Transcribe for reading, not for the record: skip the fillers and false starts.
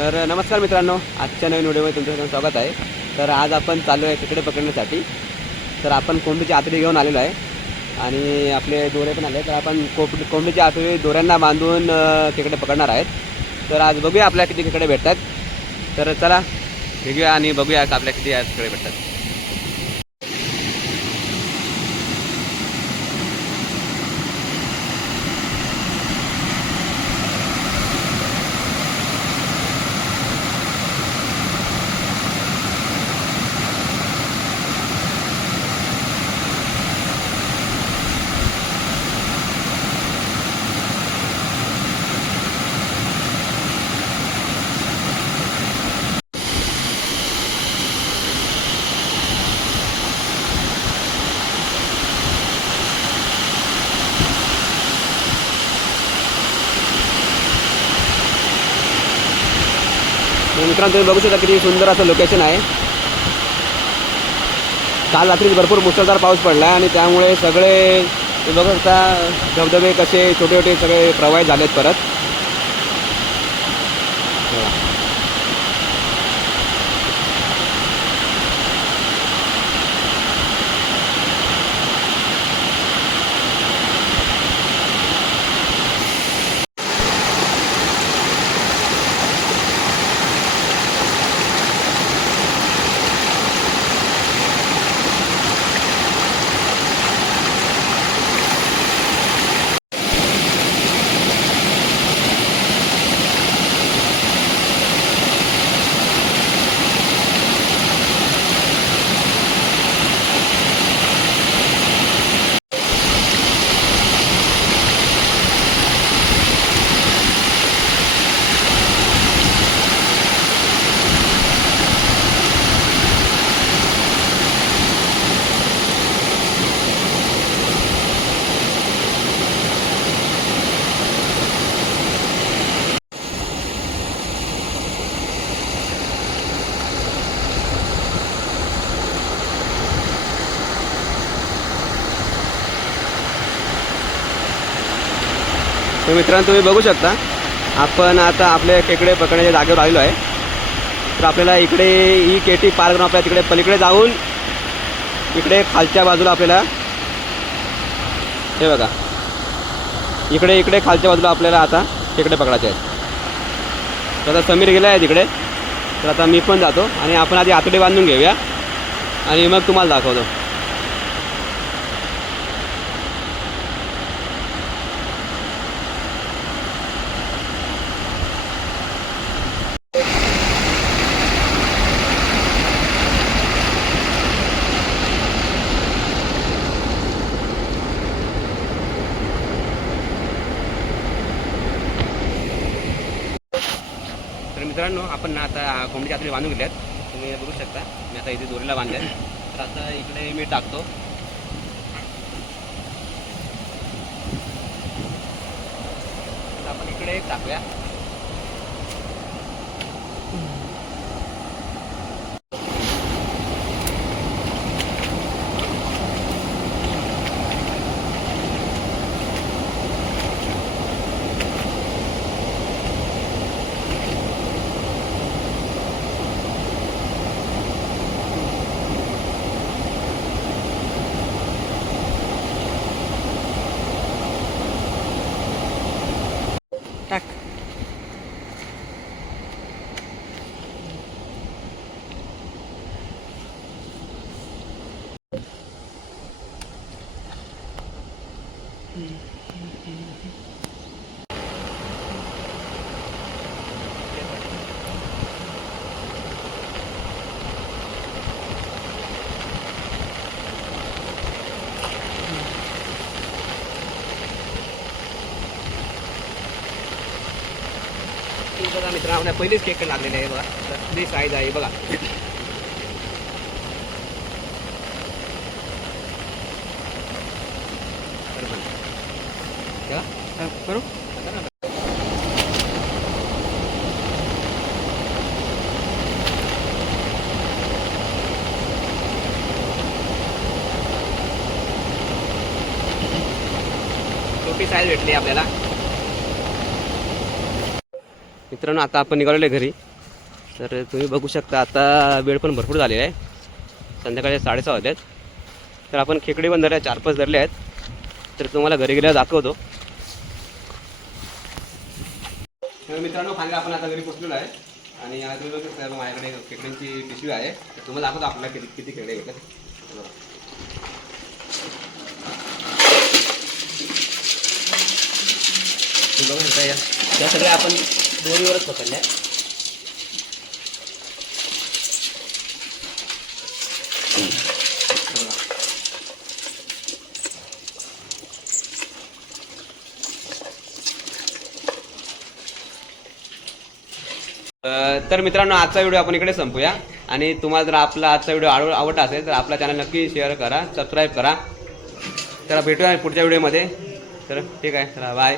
तर नमस्कार मित्रांनो, आजच्या नवीन व्हिडिओमध्ये तुमचं सगळं स्वागत आहे। तर आज आपण चाललो आहे खेकडे पकडण्यासाठी। तर आपण कोंबडीची आतडी घेऊन आलेलो आहे आणि आपले दोरे पण आले। तर आपण कोंबडीची आतडी दोऱ्यांना बांधून खेकडे पकडणार आहेत। तर आज बघूया आपल्याला किती खेकडे भेटतात। तर चला घेऊया आणि बघूया आपल्याला किती खेकडे भेटतात। मित्रांनो, तुम्ही बघू शकता किती सुंदर असं लोकेशन आहे। काल रात्री भरपूर मुसळधार पाऊस पडला आणि त्यामुळे सगळे बघू शकता धबधबे कसे छोटे छोटे सगळे प्रवाहित झालेत परत। तर मित्रांनो, तुम्ही बघू शकता आपण आता आपल्या खेकडे पकडण्याच्या जागेवर आलेलो आहे। तर आपल्याला इकडे ही केटी पार करून आपल्याला तिकडे पलीकडे जाऊन इकडे खालच्या बाजूला आपल्याला हे बघा इकडे खालच्या बाजूला आपल्याला आता खेकडे पकडायचे आहेत। तर आता समीर गेला आहे तिकडे, तर आता मी पण जातो आणि आपण आधी आतडे बांधून घेऊया आणि मग तुम्हाला दाखवतो। तर मित्रांनो, आपण आता कोंबडीच्या आतडी बांधून घेतल्यात। तुम्ही बघू शकता मी आता इथे दोरीला बांधल्यात। तर आता इकडे मी टाकतो। आता आपण इकडे एक टाकूया। टाक। बघा मित्रांनो, आपल्या पहिलेच केक लागलेले आहे बघा। तर साईज आहे बघा। करू छोटी साईज भेटली आपल्याला। मित्रांनो, आता आपण निघालेलो घरी तर तुम्ही बघू शकता आता वेळ पण भरपूर झालेला आहे, संध्याकाळी 6:30 वाजले आहेत. तर आपण खेकडे पण धरले 4-5 धरले आहेत, तर तुम्हाला घरी गेल्यावर दाखवतो. तर मित्रांनो फायनली आपण आता घरी पोचलेलो आहे आणि आज तुम्ही बघू शकता माझ्याकडे खेकड्यांची पिशवी आहे. तर तुम्हाला दाखवतो आपल्याला किती खेकडे घेतले. बघू शकता या सगळ्या आपण दोरीवरच पकडल्या. तर मित्रांनो आजचा व्हिडिओ आपण इकडे संपूया. आणि तुम्हाला जर आपला आजचा व्हिडिओ आवडला असेल तर आपला चॅनल नक्की शेअर करा, सबस्क्राईब करा. तर भेटूया पुढच्या व्हिडिओमध्ये. तर ठीक आहे, चला बाय.